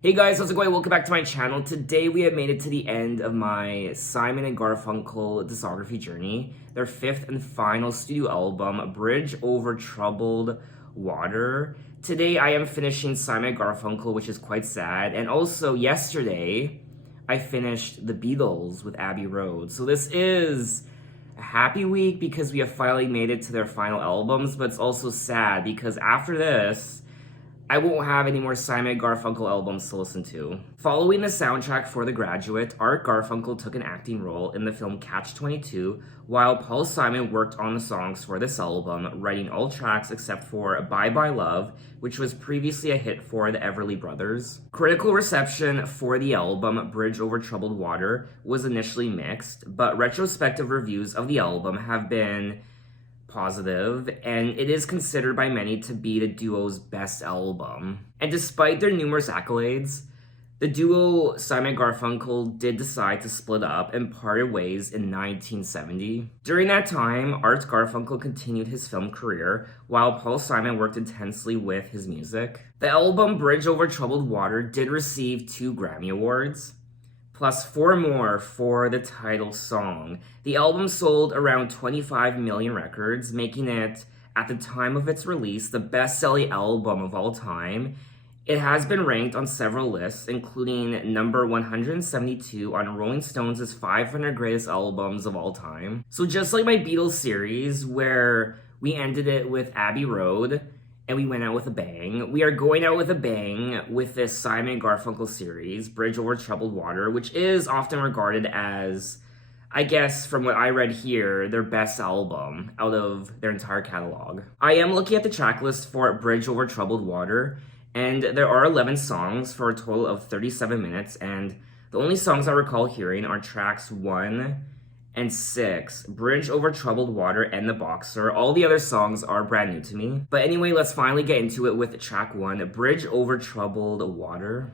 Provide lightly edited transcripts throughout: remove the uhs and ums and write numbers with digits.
Hey guys, how's it going? Welcome back to my channel. Today we have made it to the end of my Simon and Garfunkel discography journey. Their fifth and final studio album, Bridge Over Troubled Water. Today I am finishing Simon and Garfunkel, which is quite sad. And also yesterday, I finished The Beatles with Abbey Road. So this is a happy week because we have finally made it to their final albums, but it's also sad because after this, I won't have any more Simon Garfunkel albums to listen to. Following the soundtrack for The Graduate, Art Garfunkel took an acting role in the film Catch-22, while Paul Simon worked on the songs for this album, writing all tracks except for Bye Bye Love, which was previously a hit for the Everly Brothers. Critical reception for the album, Bridge Over Troubled Water, was initially mixed, but retrospective reviews of the album have been positive, and it is considered by many to be the duo's best album. And despite their numerous accolades, the duo Simon Garfunkel did decide to split up and parted ways in 1970. During that time, Art Garfunkel continued his film career, while Paul Simon worked intensely with his music. The album Bridge Over Troubled Water did receive 2 Grammy Awards, plus 4 more for the title song. The album sold around 25 million records, making it, at the time of its release, the best-selling album of all time. It has been ranked on several lists, including number 172 on Rolling Stone's 500 Greatest Albums of All Time. So just like my Beatles series, where we ended it with Abbey Road, and we went out with a bang. We are going out with a bang with this Simon Garfunkel series, Bridge Over Troubled Water, which is often regarded as, I guess from what I read here, their best album out of their entire catalog. I am looking at the track list for Bridge Over Troubled Water, and there are 11 songs for a total of 37 minutes, and the only songs I recall hearing are tracks 1 and 6, Bridge Over Troubled Water and The Boxer. All the other songs are brand new to me. But anyway, let's finally get into it with track 1, Bridge Over Troubled Water.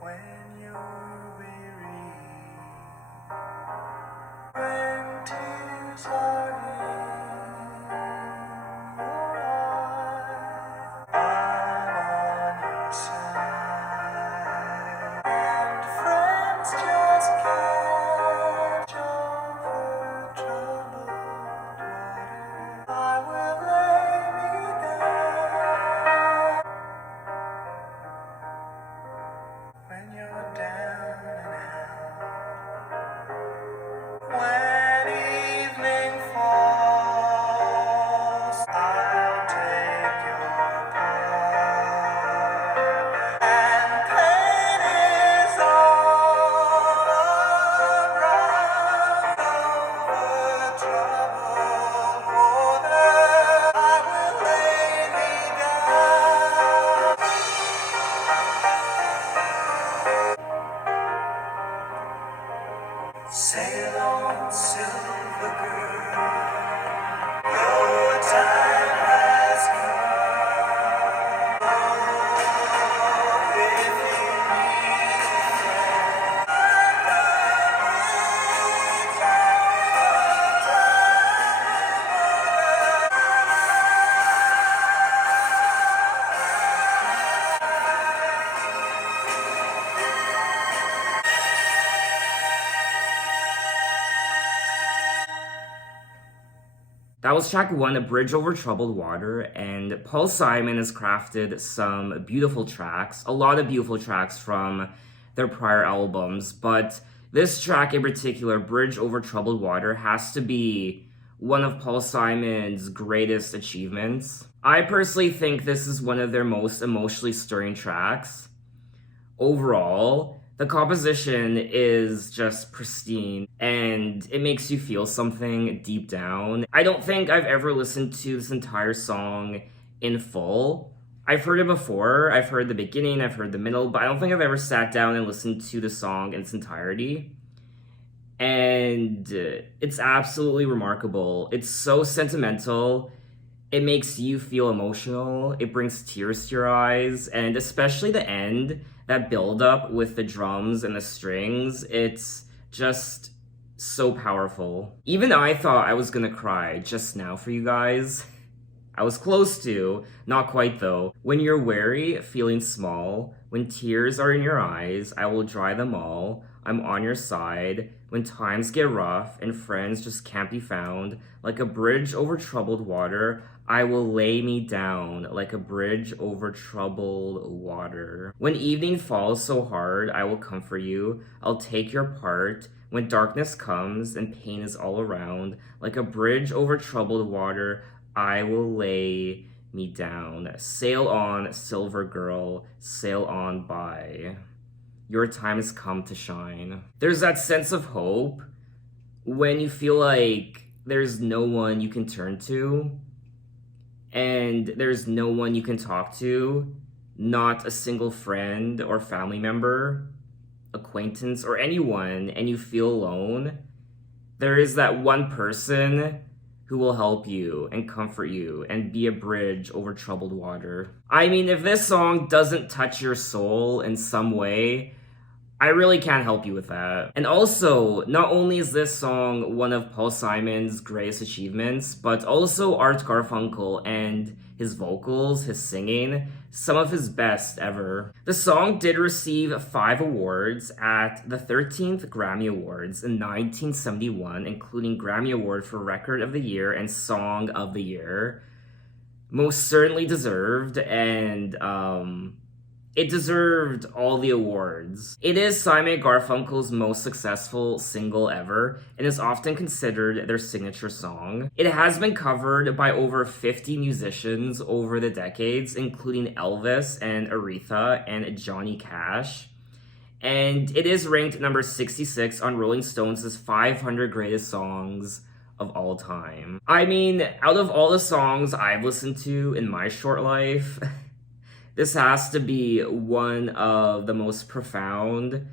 When you're weary, when tears are in your eyes, I'm on your side. And friends just catch over troubled water. I will lay me down when you're down and out. When evening falls, I'll take your part. And pain is all around over troubled water. I will lay me down. Sail on, silver girl, your time has come. If you need That was track 1, A Bridge Over Troubled Water, and Paul Simon has crafted some beautiful tracks, a lot of beautiful tracks from their prior albums, but this track in particular, Bridge Over Troubled Water, has to be one of Paul Simon's greatest achievements. I personally think this is one of their most emotionally stirring tracks. Overall, the composition is just pristine and it makes you feel something deep down. I don't think I've ever listened to this entire song in full. I've heard it before, I've heard the beginning, I've heard the middle, but I don't think I've ever sat down and listened to the song in its entirety. And it's absolutely remarkable. It's so sentimental. It makes you feel emotional. It brings tears to your eyes, and especially the end, that build up with the drums and the strings. It's just So powerful. Even I thought I was gonna cry just now for you guys. I was close to, not quite though. When you're weary, feeling small, when tears are in your eyes, I will dry them all. I'm on your side. When times get rough and friends just can't be found, like a bridge over troubled water, I will lay me down like a bridge over troubled water. When evening falls so hard, I will comfort you. I'll take your part. When darkness comes and pain is all around, like a bridge over troubled water, I will lay me down. Sail on, silver girl, sail on by. Your time has come to shine. There's that sense of hope when you feel like there's no one you can turn to and there's no one you can talk to, not a single friend or family member, acquaintance, or anyone, and you feel alone. There is that one person who will help you and comfort you and be a bridge over troubled water. I mean, if this song doesn't touch your soul in some way, I really can't help you with that. And also, not only is this song one of Paul Simon's greatest achievements, but also Art Garfunkel and his vocals, his singing, some of his best ever. The song did receive 5 awards at the 13th Grammy Awards in 1971, including Grammy Award for Record of the Year and Song of the Year. Most certainly deserved, and it deserved all the awards. It is Simon Garfunkel's most successful single ever and is often considered their signature song. It has been covered by over 50 musicians over the decades, including Elvis and Aretha and Johnny Cash. And it is ranked number 66 on Rolling Stone's 500 Greatest Songs of All Time. I mean, out of all the songs I've listened to in my short life, this has to be one of the most profound,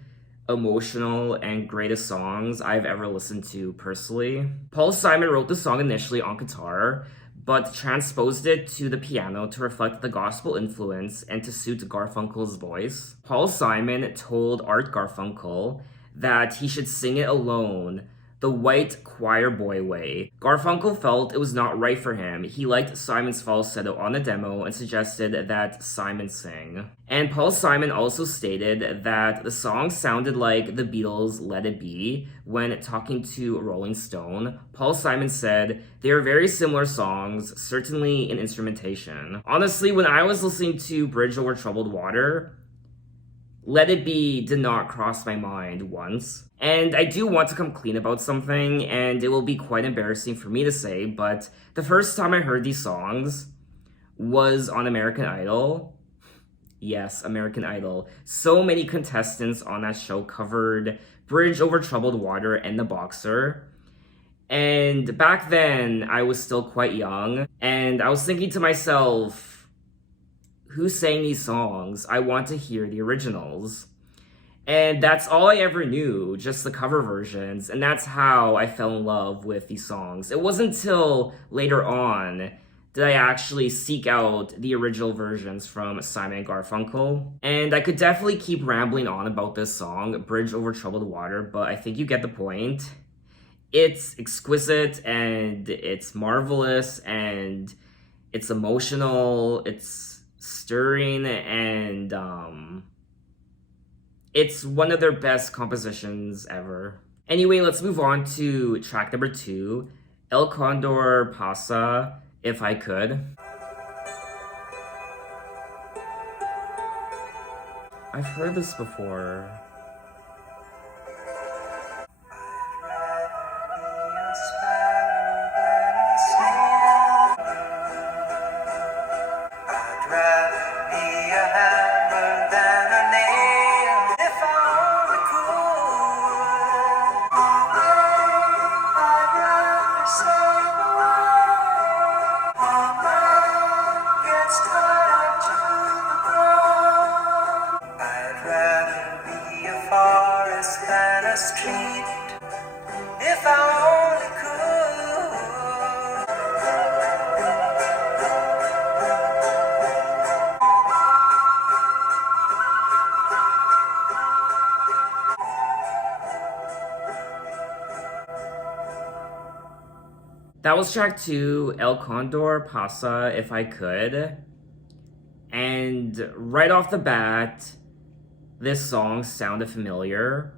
emotional, and greatest songs I've ever listened to personally. Paul Simon wrote the song initially on guitar, but transposed it to the piano to reflect the gospel influence and to suit Garfunkel's voice. Paul Simon told Art Garfunkel that he should sing it alone, the white choir boy way. Garfunkel felt it was not right for him. He liked Simon's falsetto on the demo and suggested that Simon sing. And Paul Simon also stated that the song sounded like the Beatles' Let It Be. When talking to Rolling Stone, Paul Simon said, "They are very similar songs, certainly in instrumentation." Honestly, when I was listening to Bridge Over Troubled Water, Let It Be did not cross my mind once. And I do want to come clean about something, and it will be quite embarrassing for me to say, but the first time I heard these songs was on American Idol. Yes, American Idol. So many contestants on that show covered Bridge Over Troubled Water and The Boxer. And back then, I was still quite young, and I was thinking to myself, who sang these songs? I want to hear the originals. And that's all I ever knew, just the cover versions, and that's how I fell in love with these songs. It wasn't until later on did I actually seek out the original versions from Simon Garfunkel. And I could definitely keep rambling on about this song, Bridge Over Troubled Water, but I think you get the point. It's exquisite, and it's marvelous, and it's emotional, it's stirring, and it's one of their best compositions ever. Anyway, let's move on to track number 2, El Condor, Pasa, If I Could. I've heard this before. That was track 2, El Condor, Pasa, If I Could. And right off the bat, this song sounded familiar.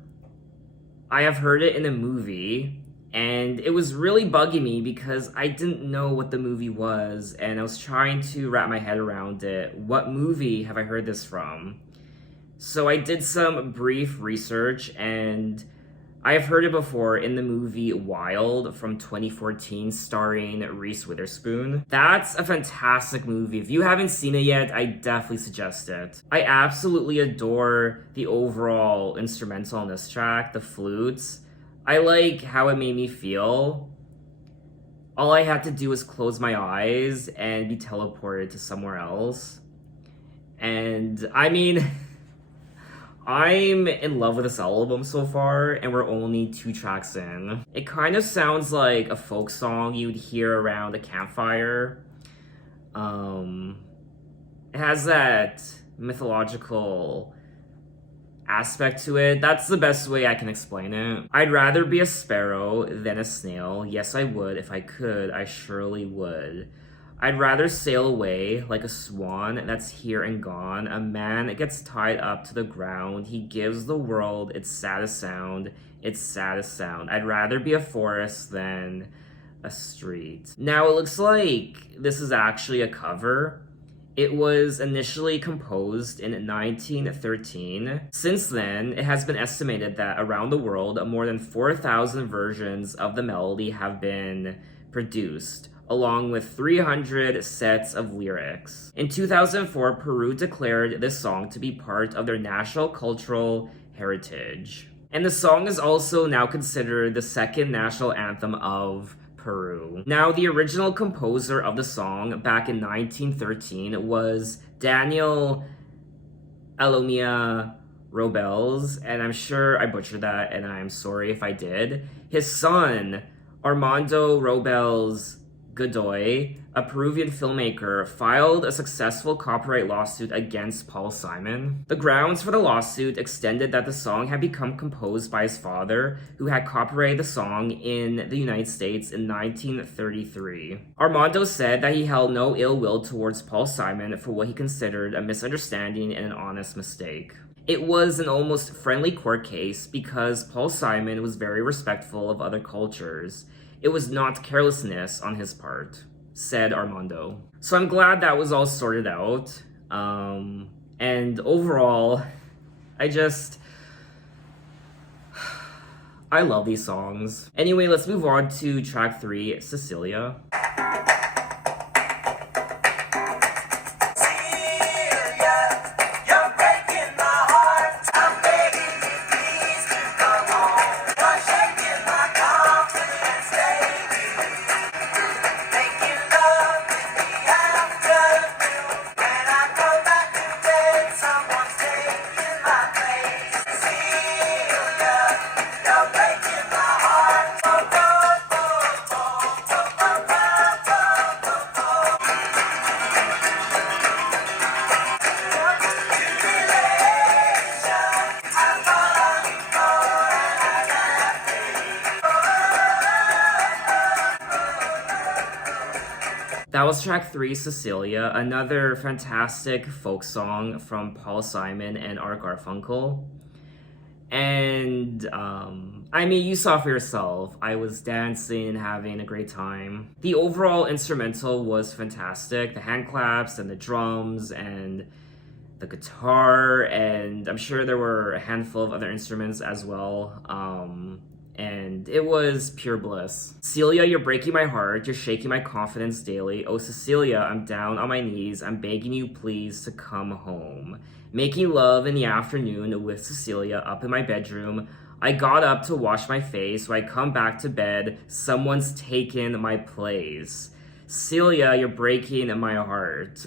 I have heard it in a movie, and it was really bugging me because I didn't know what the movie was, and I was trying to wrap my head around it. What movie have I heard this from? So I did some brief research, and I have heard it before in the movie Wild from 2014 starring Reese Witherspoon. That's a fantastic movie. If you haven't seen it yet, I definitely suggest it. I absolutely adore the overall instrumental on this track, the flutes. I like how it made me feel. All I had to do was close my eyes and be teleported to somewhere else. And I mean, I'm in love with this album so far, and we're only 2 tracks in. It kind of sounds like a folk song you'd hear around a campfire. It has that mythological aspect to it. That's the best way I can explain it. I'd rather be a sparrow than a snail. Yes, I would. If I could, I surely would. I'd rather sail away like a swan that's here and gone. A man gets tied up to the ground. He gives the world its saddest sound. Its saddest sound. I'd rather be a forest than a street. Now, it looks like this is actually a cover. It was initially composed in 1913. Since then, it has been estimated that around the world, more than 4,000 versions of the melody have been produced, along with 300 sets of lyrics. In 2004, Peru declared this song to be part of their national cultural heritage. And the song is also now considered the second national anthem of Peru. Now, the original composer of the song back in 1913 was Daniel Alomia Robles, and I'm sure I butchered that, and I'm sorry if I did. His son, Armando Robles Godoy, a Peruvian filmmaker, filed a successful copyright lawsuit against Paul Simon. The grounds for the lawsuit extended that the song had become composed by his father, who had copyrighted the song in the United States in 1933. Armando said that he held no ill will towards Paul Simon for what he considered a misunderstanding and an honest mistake. It was an almost friendly court case because Paul Simon was very respectful of other cultures. It was not carelessness on his part, said Armando. So I'm glad that was all sorted out. And overall, I love these songs. Anyway, let's move on to track 3, Cecilia. That was track 3, Cecilia, another fantastic folk song from Paul Simon and Art Garfunkel. And, I mean, you saw for yourself. I was dancing and having a great time. The overall instrumental was fantastic. The hand claps and the drums and the guitar, and I'm sure there were a handful of other instruments as well. And it was pure bliss. Celia, you're breaking my heart. You're shaking my confidence daily. Oh, Cecilia, I'm down on my knees. I'm begging you, please, to come home. Making love in the afternoon with Cecilia up in my bedroom. I got up to wash my face. So I come back to bed. Someone's taken my place. Celia, you're breaking my heart.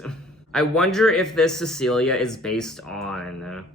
I wonder if this Cecilia is based on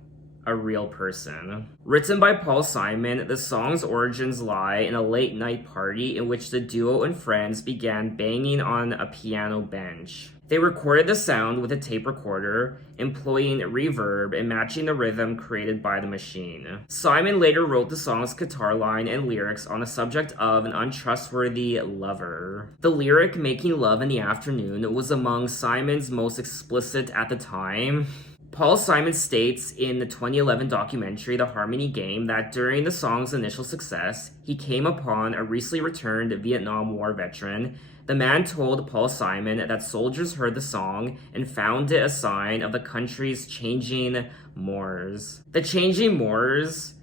a real person. Written by Paul Simon, the song's origins lie in a late-night party in which the duo and friends began banging on a piano bench. They recorded the sound with a tape recorder, employing reverb and matching the rhythm created by the machine. Simon later wrote the song's guitar line and lyrics on the subject of an untrustworthy lover. The lyric "making love in the afternoon" was among Simon's most explicit at the time. Paul Simon states in the 2011 documentary The Harmony Game that during the song's initial success, he came upon a recently returned Vietnam War veteran. The man told Paul Simon that soldiers heard the song and found it a sign of the country's changing mores. The changing mores,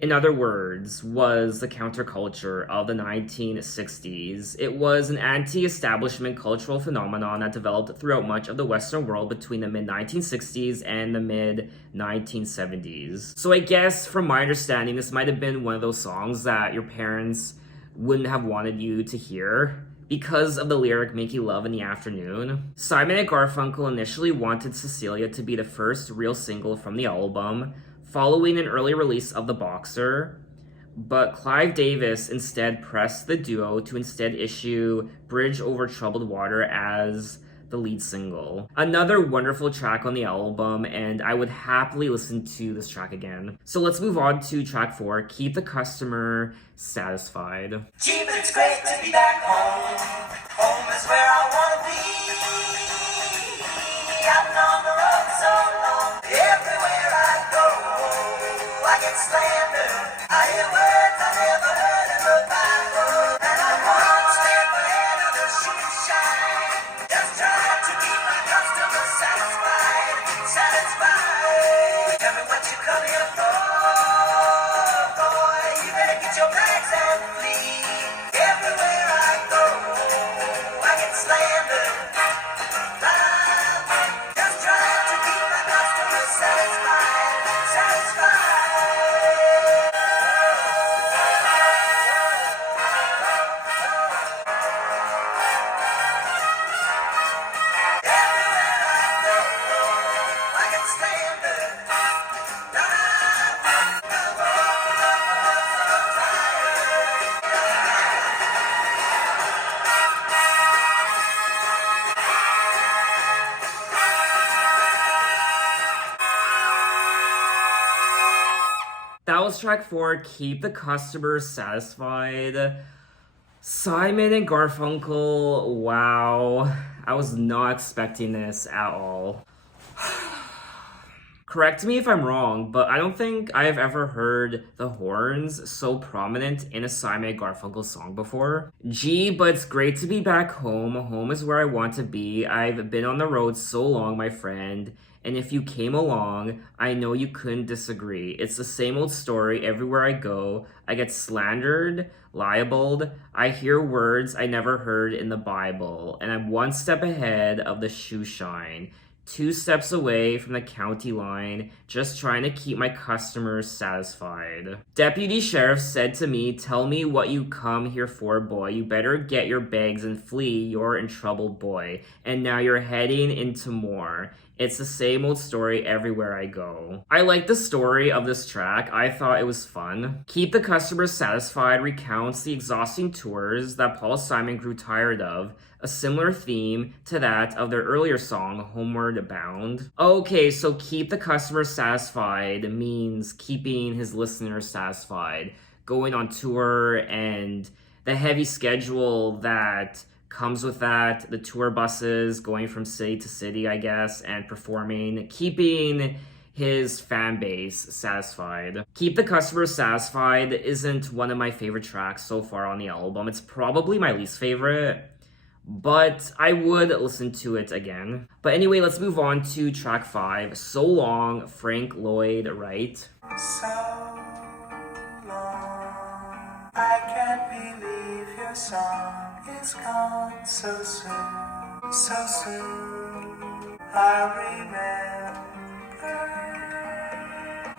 in other words, was the counterculture of the 1960s. It was an anti-establishment cultural phenomenon that developed throughout much of the Western world between the mid-1960s and the mid-1970s. So I guess, from my understanding, this might have been one of those songs that your parents wouldn't have wanted you to hear because of the lyric "making love in the afternoon." Simon and Garfunkel initially wanted Cecilia to be the first real single from the album, following an early release of The Boxer, but Clive Davis instead pressed the duo to instead issue Bridge Over Troubled Water as the lead single. Another wonderful track on the album, and I would happily listen to this track again. So let's move on to track 4, Keep the Customer Satisfied. Gee, but it's great to be back home. Home is where I wanna be. I've been on the road so long. Everywhere I go, I get slandered. I hear words I never heard in the Bible. And I'm one step ahead of the shoe shine. Just trying to keep my customers satisfied. Satisfied. Tell me what you come here for, boy. You better get your bags and flee. Everywhere I go, I get slandered. Just trying to keep my customers satisfied. Satisfied. Everywhere I go, I get slandered. That was track 4, Keep the Customer Satisfied. Simon and Garfunkel, wow. I was not expecting this at all. Correct me if I'm wrong, but I don't think I have ever heard the horns so prominent in a Simon and Garfunkel song before. Gee, but it's great to be back home. Home is where I want to be. I've been on the road so long, my friend. And if you came along, I know you couldn't disagree. It's the same old story everywhere I go. I get slandered, libeled. I hear words I never heard in the Bible. And I'm one step ahead of the shoe shine. 2 steps away from the county line, just trying to keep my customers satisfied. Deputy Sheriff said to me, "Tell me what you come here for, boy. You better get your bags and flee. You're in trouble, boy. And now you're heading into more. It's the same old story everywhere I go." I like the story of this track. I thought it was fun. Keep the Customer Satisfied recounts the exhausting tours that Paul Simon grew tired of, a similar theme to that of their earlier song, Homeward Bound. Okay, so keep the customer satisfied means keeping his listeners satisfied, going on tour and the heavy schedule that comes with that, the tour buses going from city to city, I guess, and performing, keeping his fan base satisfied. Keep the Customer Satisfied isn't one of my favorite tracks so far on the album. It's probably my least favorite, but I would listen to it again. But anyway, let's move on to track 5, So Long, Frank Lloyd Wright. So long, I can't believe your song is gone so soon, so soon. I remember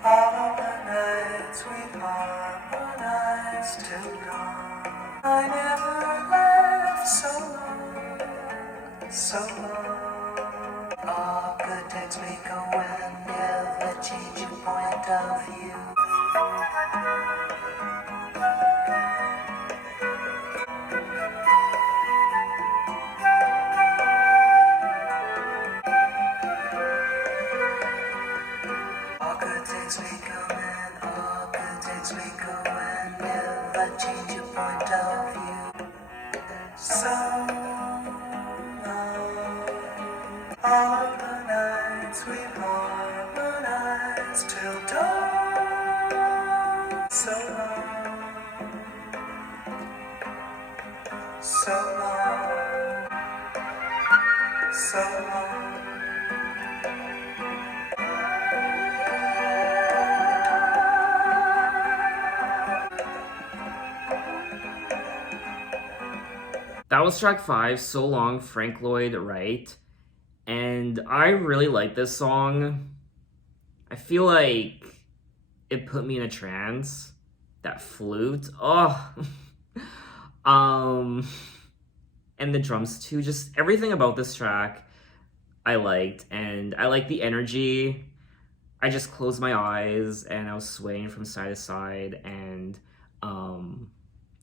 all of the nights we harmonized till dawn. I never left so long, so long. All good days may go when never change your point of view. All of the nights we've harmonized till dawn. So long, so long, so long. That was track 5, So Long, Frank Lloyd Wright. And I really like this song. I feel like it put me in a trance. That flute. Oh. And the drums too. Just everything about this track I liked. And I like the energy. I just closed my eyes and I was swaying from side to side, and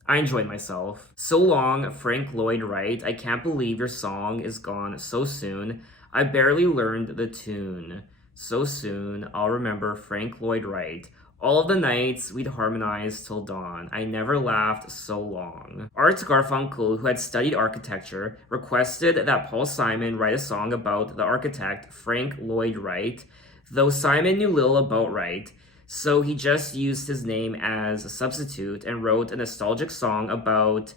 I enjoyed myself. So Long, Frank Lloyd Wright. I can't believe your song is gone so soon. I barely learned the tune. So soon, I'll remember Frank Lloyd Wright. All of the nights we'd harmonize till dawn. I never laughed so long. Art Garfunkel, who had studied architecture, requested that Paul Simon write a song about the architect Frank Lloyd Wright, though Simon knew little about Wright. So he just used his name as a substitute and wrote a nostalgic song about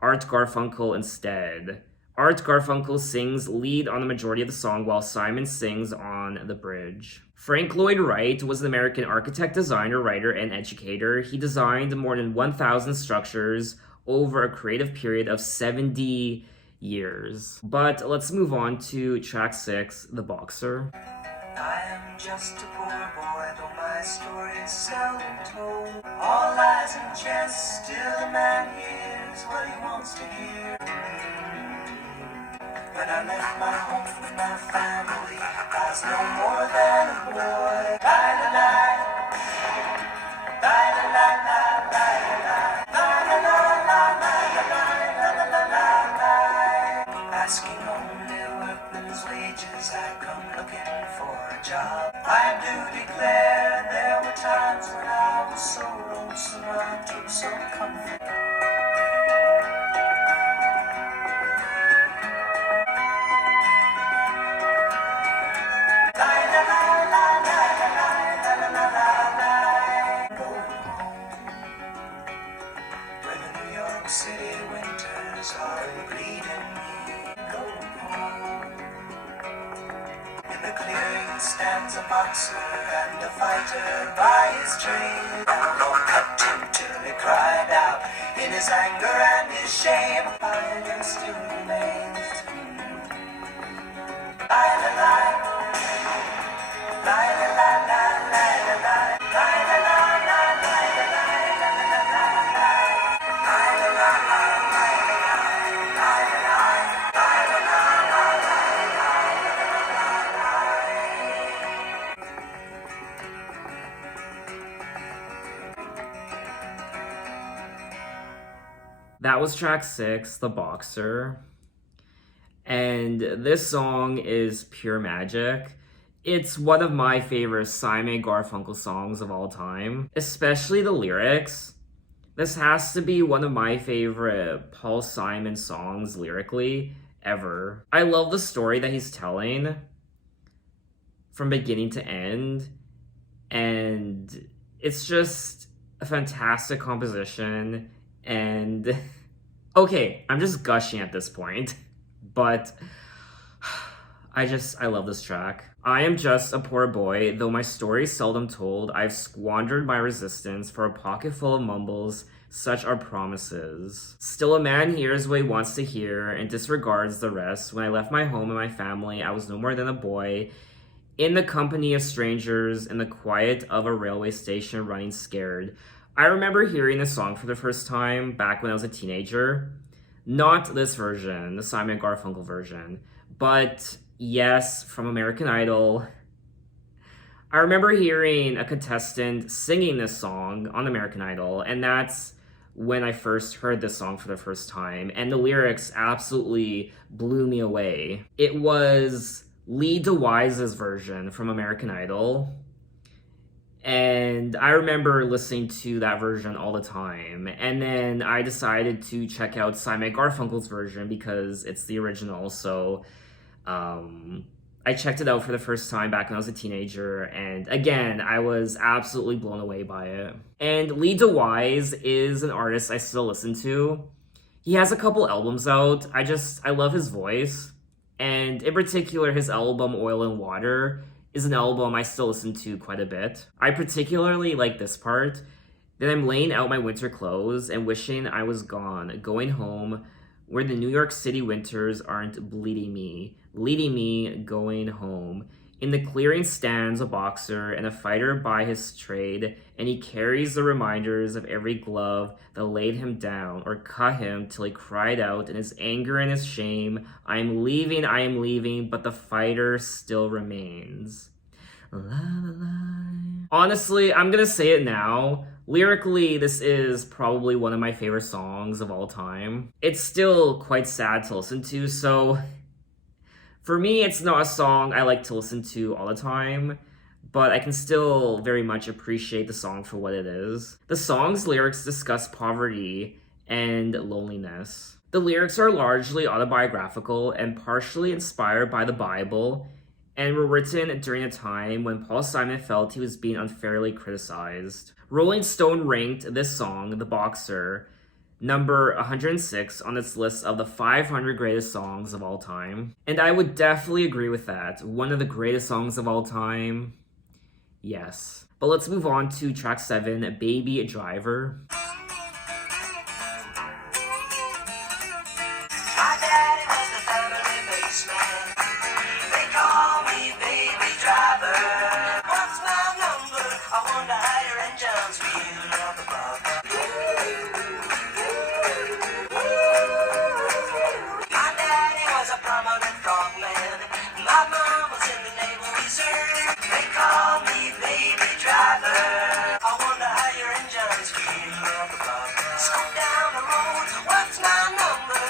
Art Garfunkel instead. Art Garfunkel sings lead on the majority of the song while Simon sings on the bridge. Frank Lloyd Wright was an American architect, designer, writer, and educator. He designed more than 1,000 structures over a creative period of 70 years. But let's move on to track 6, The Boxer. I am just a poor boy, though my story is seldom told. All lies and jest, still a man hears what he wants to hear. When I left my home with my family, I was no more than a boy. La-la-la, la-la-la-la, la-la-la, la-la-la-la-la-la-la-la-la-la. Asking only workman's wages, I come looking for a job. I do declare there were times when I was so lonesome I took some comfort. City winters are bleeding me. Go home. In the clearing stands a boxer and a fighter by his trade. Lord cut him till he cried out in his anger and his shame. Fire still remains. La-la-la, la-la-la-la-la-la-la, la-la-la-la-la-la-la-la-la-la. That was track 6, The Boxer. And this song is pure magic. It's one of my favorite Simon Garfunkel songs of all time, especially the lyrics. This has to be one of my favorite Paul Simon songs lyrically ever. I love the story that he's telling from beginning to end, and it's just a fantastic composition. And okay, I'm just gushing at this point, but I love this track. I am just a poor boy, though my story is seldom told. I've squandered my resistance for a pocket full of mumbles, such are promises. Still a man hears what he wants to hear and disregards the rest. When I left my home and my family, I was no more than a boy, in the company of strangers, in the quiet of a railway station, running scared. I remember hearing this song for the first time back when I was a teenager. Not this version, the Simon Garfunkel version, but yes, from American Idol. I remember hearing a contestant singing this song on American Idol, and that's when I first heard this song for the first time, and the lyrics absolutely blew me away. It was Lee DeWise's version from American Idol, and I remember listening to that version all the time. And then I decided to check out Simon Garfunkel's version because it's the original. So I checked it out for the first time back when I was a teenager, and again, I was absolutely blown away by it. And Lee DeWise is an artist I still listen to. He has a couple albums out. I love his voice. And in particular, his album Oil and Water is an album I still listen to quite a bit. I particularly like this part. Then I'm laying out my winter clothes and wishing I was gone, going home where the New York City winters aren't bleeding me, leading me going home. In the clearing stands a boxer and a fighter by his trade, and he carries the reminders of every glove that laid him down or cut him till he cried out in his anger and his shame, I am leaving, but the fighter still remains. La, la, la. Honestly, I'm gonna say it now. Lyrically, this is probably one of my favorite songs of all time. It's still quite sad to listen to, so for me, it's not a song I like to listen to all the time, but I can still very much appreciate the song for what it is. The song's lyrics discuss poverty and loneliness. The lyrics are largely autobiographical and partially inspired by the Bible, and were written during a time when Paul Simon felt he was being unfairly criticized. Rolling Stone ranked this song, The Boxer, number 106 on its list of the 500 greatest songs of all time. And I would definitely agree with that. One of the greatest songs of all time? Yes. But let's move on to track 7, Baby Driver. My daddy was the family baseman. They call me baby driver. What's my number? I wonder how your engines feel up above. My daddy was a prominent frogman. My mom was in the Naval Reserve. They call me baby driver. I wonder how your engines feel up above. Scoot down the road. What's my number?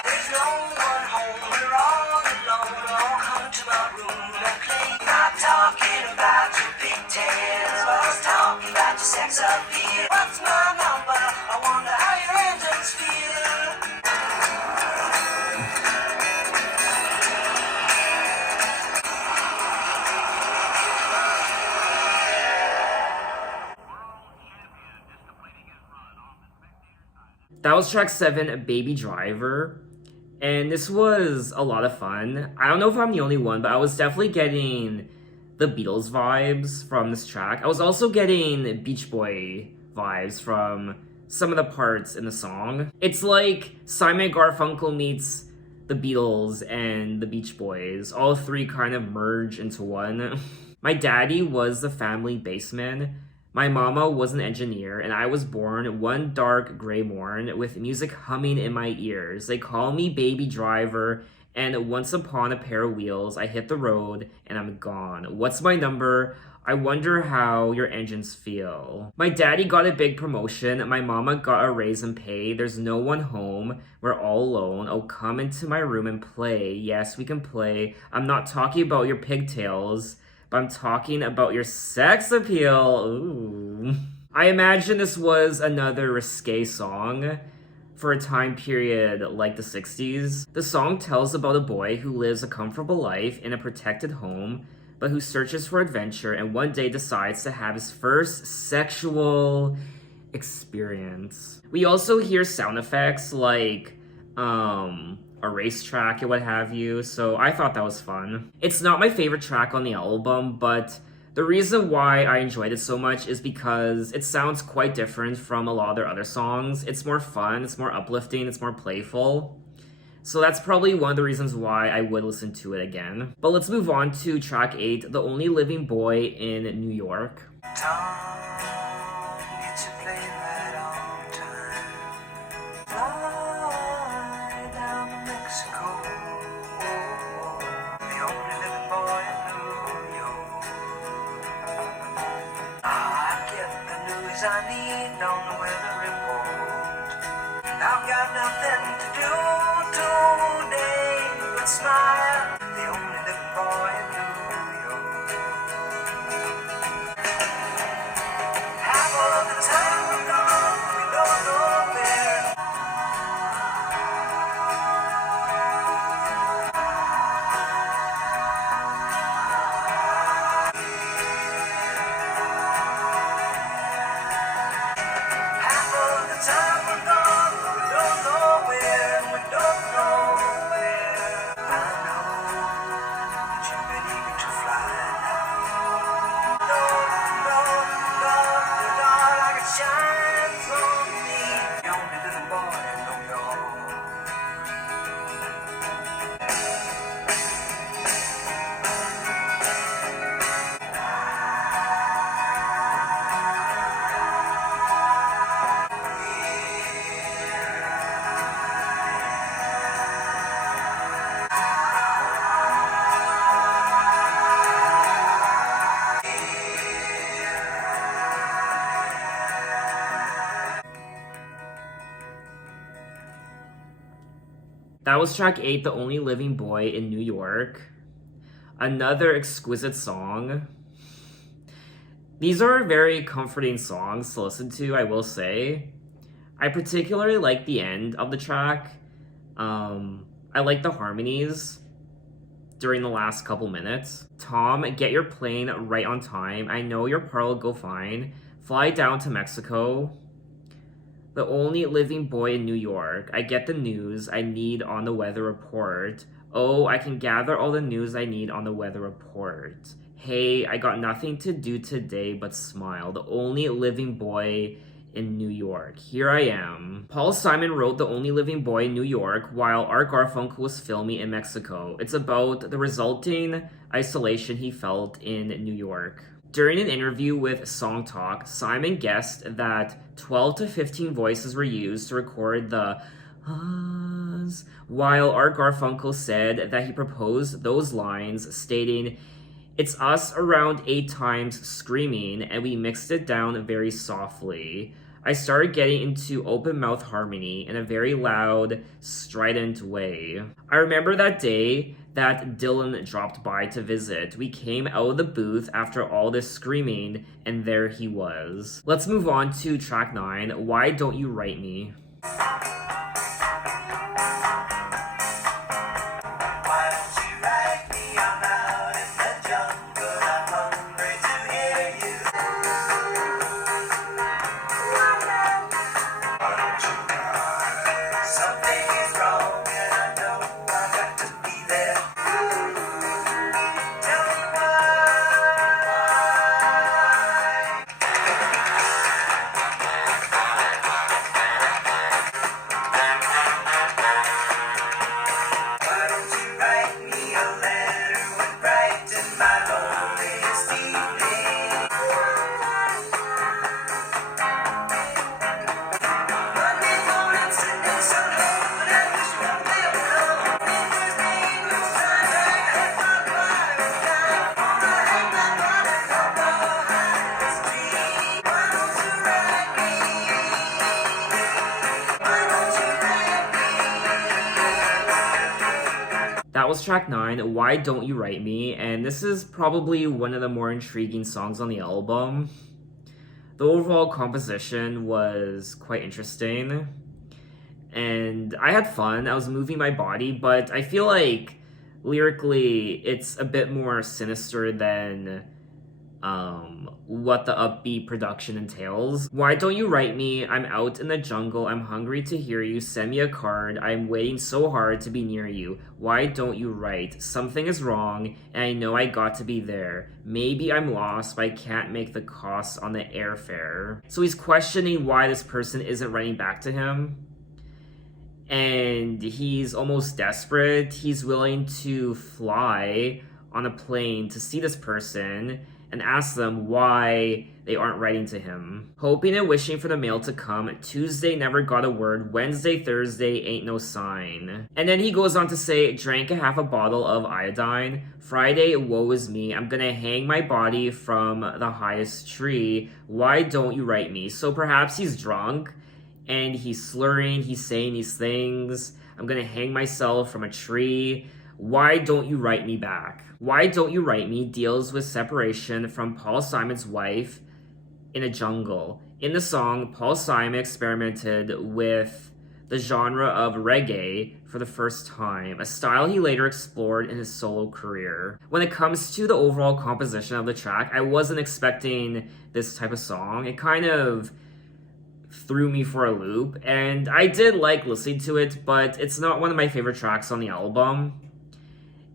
There's no one home, we're all alone. All come to my room and play. Not talking about your pigtails, but I was talking about your sex appeal. What's my number? I wonder how your engines feel. That was track 7, Baby Driver. And this was a lot of fun. I don't know if I'm the only one, but I was definitely getting the Beatles vibes from this track. I was also getting Beach Boy vibes from some of the parts in the song. It's like Simon Garfunkel meets the Beatles and the Beach Boys. All three kind of merge into one. My daddy was the family baseman. My mama was an engineer, and I was born one dark gray morn with music humming in my ears. They call me Baby Driver, and once upon a pair of wheels, I hit the road, and I'm gone. What's my number? I wonder how your engines feel. My daddy got a big promotion. My mama got a raise in pay. There's no one home. We're all alone. Oh, come into my room and play. Yes, we can play. I'm not talking about your pigtails, but I'm talking about your sex appeal. Ooh. I imagine this was another risque song for a time period like the 60s. The song tells about a boy who lives a comfortable life in a protected home, but who searches for adventure and one day decides to have his first sexual experience. We also hear sound effects like a racetrack and what have you, so I thought that was fun. It's not my favorite track on the album, but the reason why I enjoyed it so much is because it sounds quite different from a lot of their other songs. It's more fun, it's more uplifting, it's more playful. So that's probably one of the reasons why I would listen to it again. But let's move on to track 8, The Only Living Boy in New York. Tom, get you playing right on time. Fly down to Mexico. The only living boy in New York. I get the news I need on the weather report. I've got nothing to do today but smile. The only living boy in New York. That was track 8, The Only Living Boy in New York. Another exquisite song. These are very comforting songs to listen to, I will say. I particularly like the end of the track. I like the harmonies during the last couple minutes. Tom, get your plane right on time. I know your part will go fine. Fly down to Mexico. The only living boy in New York. I get the news I need on the weather report. Oh, I can gather all the news I need on the weather report. Hey, I got nothing to do today but smile. The only living boy in New York. Here I am. Paul Simon wrote The Only Living Boy in New York while Art Garfunkel was filming in Mexico. It's about the resulting isolation he felt in New York. During an interview with Song Talk, Simon guessed that 12 to 15 voices were used to record the ahs, while Art Garfunkel said that he proposed those lines, stating, "It's us around 8 times screaming, and we mixed it down very softly. I started getting into open mouth harmony in a very loud, strident way. I remember that day that Dylan dropped by to visit. We came out of the booth after all this screaming, and there he was." Let's move on to track 9, Why Don't You Write Me? Why don't you write me? I'm out in the jungle. I'm hungry to hear you. Why don't you write? Something is wrong and I know I've got to be there. Tell me why don't you write me a letter and brighten my loneliest evening? Monday morning, sitting so low, but I wish one day would come. Fingers needless, trying to hang my body down. Wanna hang my body up behind this tree. Why don't you write me? Why don't you write me? That was track 9, Why Don't You Write Me? And this is probably one of the more intriguing songs on the album. The overall composition was quite interesting, and I had fun. I was moving my body, but I feel like lyrically it's a bit more sinister than what the upbeat production entails. Why don't you write me? I'm out in the jungle. I'm hungry to hear you. Send me a card. I'm waiting so hard to be near you. Why don't you write? Something is wrong, and I know I got to be there. Maybe I'm lost, but I can't make the cost on the airfare. So he's questioning why this person isn't writing back to him. And he's almost desperate. He's willing to fly on a plane to see this person and ask them why they aren't writing to him. Hoping and wishing for the mail to come. Tuesday never got a word. Wednesday, Thursday ain't no sign. And then he goes on to say, drank a half a bottle of iodine. Friday, woe is me. I'm gonna hang my body from the highest tree. Why don't you write me? So perhaps he's drunk and he's slurring, he's saying these things. I'm gonna hang myself from a tree. Why don't you write me back? Why Don't You Write Me deals with separation from Paul Simon's wife in a jungle. In the song, Paul Simon experimented with the genre of reggae for the first time, a style he later explored in his solo career. When it comes to the overall composition of the track, I wasn't expecting this type of song. It kind of threw me for a loop, and I did like listening to it, but it's not one of my favorite tracks on the album.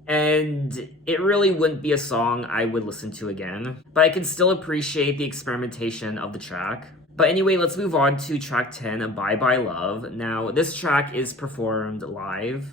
And it really wouldn't be a song I would listen to again, but I can still appreciate the experimentation of the track. But anyway, let's move on to track 10, Bye Bye Love. Now, this track is performed live.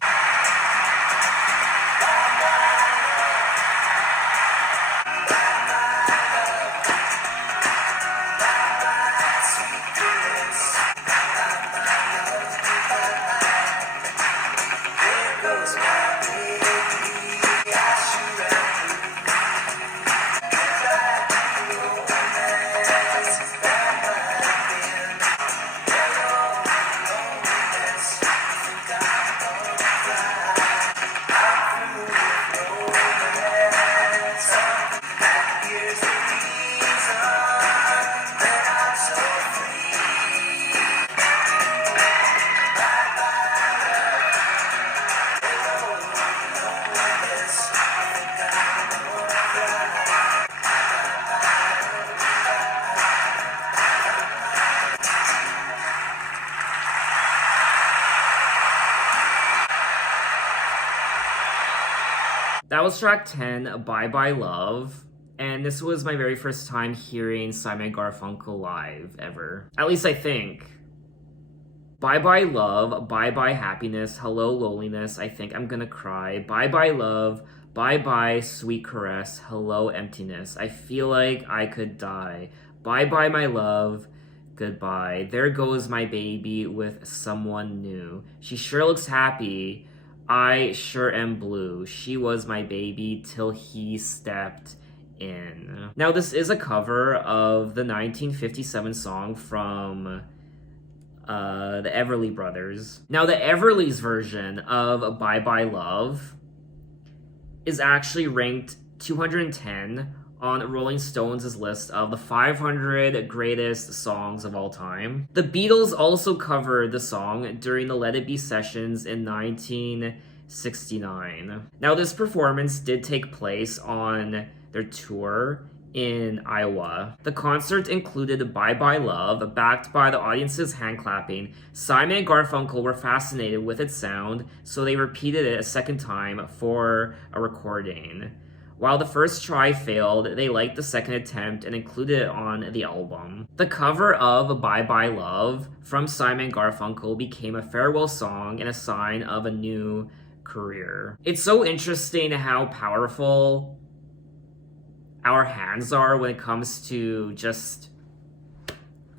That was track 10, Bye Bye Love. And this was my very first time hearing Simon Garfunkel live ever. At least I think. Bye Bye Love, Bye Bye Happiness, Hello Loneliness, I Think I'm Gonna Cry, Bye Bye Love, Bye Bye Sweet Caress, Hello Emptiness, I Feel Like I Could Die, Bye Bye My Love, Goodbye, There Goes My Baby with Someone New, She Sure Looks Happy, I Sure Am Blue, She Was My Baby Till He Stepped In. Now this is a cover of the 1957 song from the Everly Brothers. Now, the Everly's version of Bye Bye Love is actually ranked 210 on Rolling Stones' list of the 500 greatest songs of all time. The Beatles also covered the song during the Let It Be sessions in 1969. Now, this performance did take place on their tour in Iowa. The concert included Bye Bye Love, backed by the audience's hand clapping. Simon and Garfunkel were fascinated with its sound, so they repeated it a second time for a recording. While the first try failed, they liked the second attempt and included it on the album. The cover of Bye Bye Love from Simon and Garfunkel became a farewell song and a sign of a new career. It's so interesting how powerful our hands are when it comes to just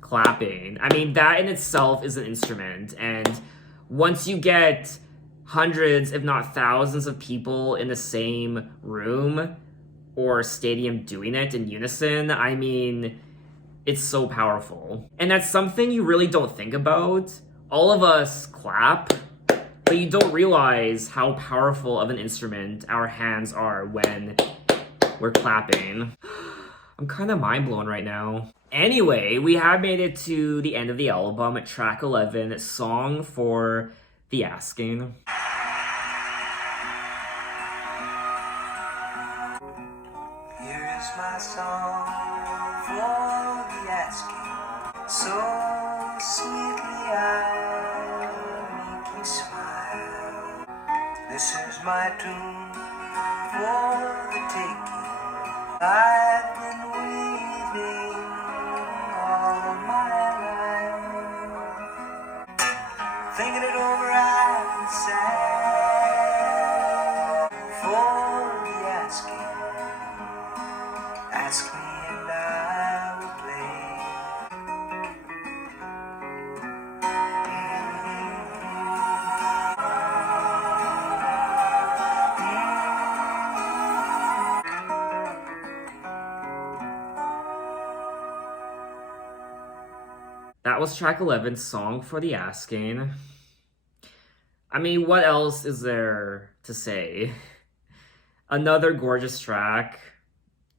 clapping. I mean, that in itself is an instrument, and once you get hundreds, if not thousands of people in the same room or stadium doing it in unison, I mean, it's so powerful. And that's something you really don't think about. All of us clap, but you don't realize how powerful of an instrument our hands are when we're clapping. I'm kind of mind blown right now. Anyway, we have made it to the end of the album at track 11, Song for the Asking. Here is my song for the asking. So sweetly I'll make you smile. This is my tune for the taking. I've been waiting all my life, thinking it over and sad. For the asking, ask me and I will play. That was track 11, Song for the Asking. I mean, what else is there to say? Another gorgeous track,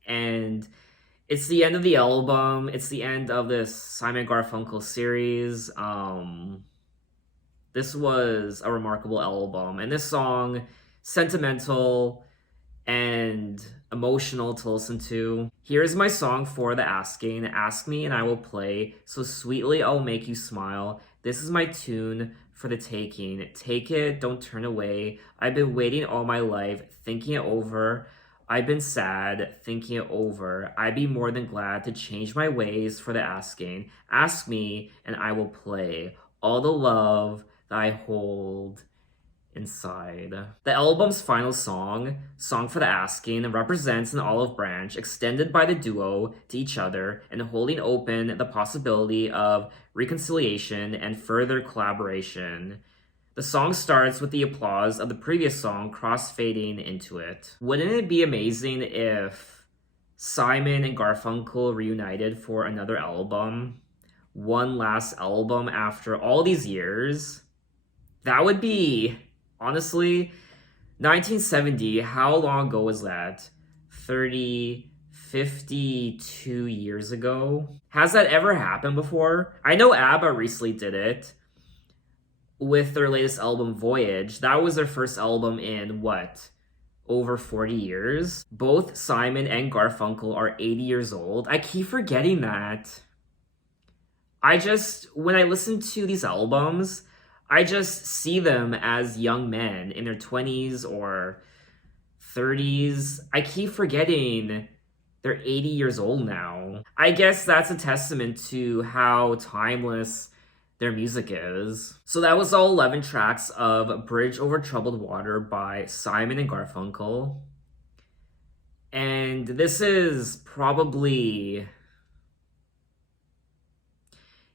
and it's the end of the album. It's the end of this Simon Garfunkel series. This was a remarkable album, and this song, sentimental and emotional to listen to. Here's my song for the asking. Ask me and I will play. So sweetly I'll make you smile. This is my tune for the taking. Take it, don't turn away. I've been waiting all my life, thinking it over. I've been sad, thinking it over. I'd be more than glad to change my ways for the asking. Ask me and I will play. All the love that I hold inside. The album's final song, Song for the Asking, represents an olive branch extended by the duo to each other and holding open the possibility of reconciliation and further collaboration. The song starts with the applause of the previous song cross-fading into it. Wouldn't it be amazing if Simon and Garfunkel reunited for another album? One last album after all these years? That would be, honestly, 1970, how long ago was that? 30, 52 years ago? Has that ever happened before? I know ABBA recently did it with their latest album, Voyage. That was their first album in, what, over 40 years? Both Simon and Garfunkel are 80 years old. I keep forgetting that. When I listen to these albums, I just see them as young men in their 20s or 30s. I keep forgetting they're 80 years old now. I guess that's a testament to how timeless their music is. So that was all 11 tracks of Bridge Over Troubled Water by Simon and Garfunkel. And this is probably...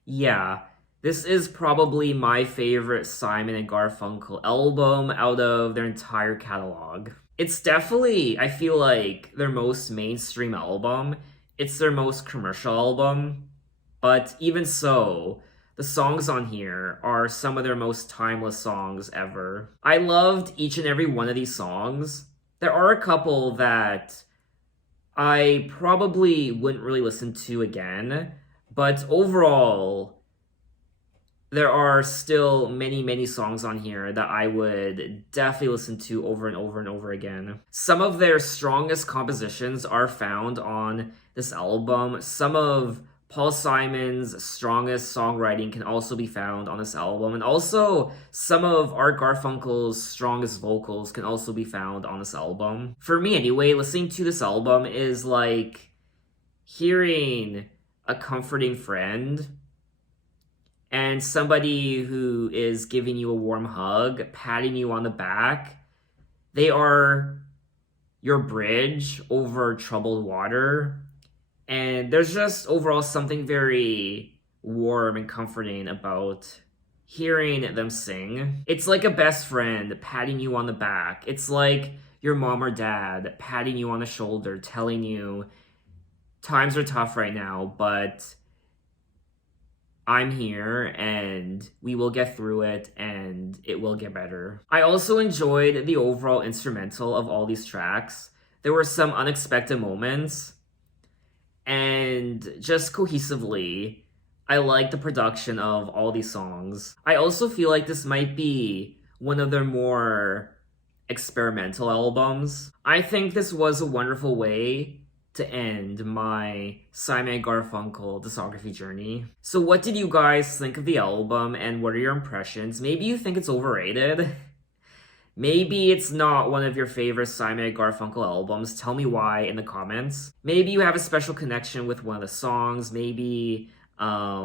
Yeah, this is probably my favorite Simon and Garfunkel album out of their entire catalog. It's definitely, I feel like, their most mainstream album. It's their most commercial album. But even so, the songs on here are some of their most timeless songs ever. I loved each and every one of these songs. There are a couple that I probably wouldn't really listen to again, but overall, there are still many, many songs on here that I would definitely listen to over and over and over again. Some of their strongest compositions are found on this album. Some of Paul Simon's strongest songwriting can also be found on this album. And also, some of Art Garfunkel's strongest vocals can also be found on this album. For me anyway, listening to this album is like hearing a comforting friend and somebody who is giving you a warm hug, patting you on the back. They are your bridge over troubled water. And there's just overall something very warm and comforting about hearing them sing. It's like a best friend patting you on the back. It's like your mom or dad patting you on the shoulder, telling you times are tough right now, but I'm here and we will get through it and it will get better. I also enjoyed the overall instrumental of all these tracks. There were some unexpected moments, and just cohesively, I like the production of all these songs. I also feel like this might be one of their more experimental albums. I think this was a wonderful way to end my Simon Garfunkel discography journey. So what did you guys think of the album, and what are your impressions? Maybe you think it's overrated. Maybe it's not one of your favorite Simon Garfunkel albums. Tell me why in the comments. Maybe you have a special connection with one of the songs. Maybe, I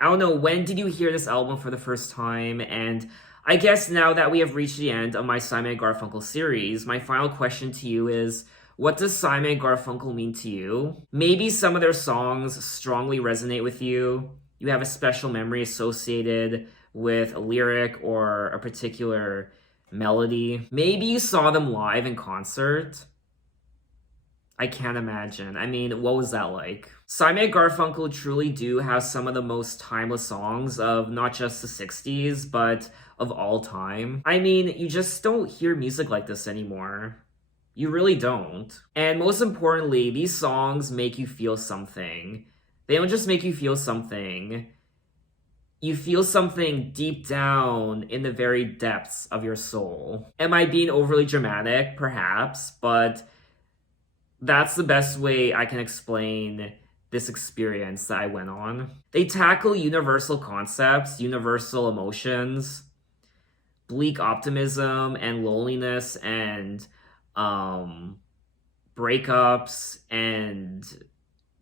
don't know, when did you hear this album for the first time? And I guess now that we have reached the end of my Simon Garfunkel series, my final question to you is, what does Simon Garfunkel mean to you? Maybe some of their songs strongly resonate with you. You have a special memory associated with a lyric or a particular melody. Maybe you saw them live in concert. I can't imagine. I mean, what was that like? Simon and Garfunkel truly do have some of the most timeless songs of not just the 60s, but of all time. I mean, you just don't hear music like this anymore. You really don't. And most importantly, these songs make you feel something. They don't just make you feel something. You feel something deep down in the very depths of your soul. Am I being overly dramatic? Perhaps, but that's the best way I can explain this experience that I went on. They tackle universal concepts, universal emotions, bleak optimism and loneliness and breakups and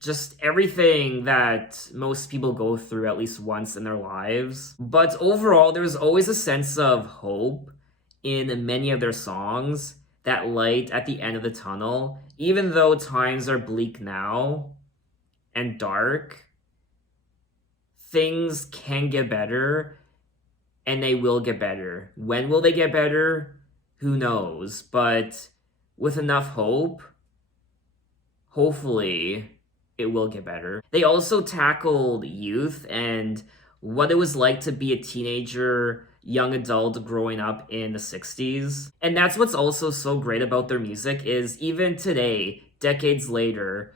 just everything that most people go through at least once in their lives. But overall, there's always a sense of hope in many of their songs, that light at the end of the tunnel. Even though times are bleak now and dark, things can get better, and they will get better. When will they get better? Who knows? But with enough hope, hopefully it will get better. They also tackled youth and what it was like to be a teenager, young adult growing up in the 60s. And that's what's also so great about their music is even today, decades later,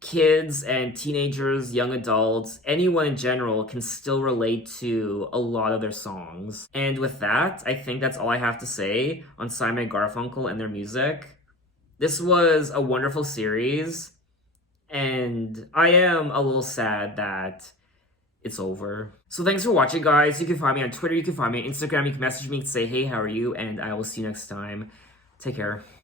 kids and teenagers, young adults, anyone in general can still relate to a lot of their songs. And with that, I think that's all I have to say on Simon Garfunkel and their music. This was a wonderful series, and I am a little sad that it's over. So thanks for watching, guys. You can find me on Twitter, you can find me on Instagram, you can message me and say, hey, how are you? And I will see you next time. Take care.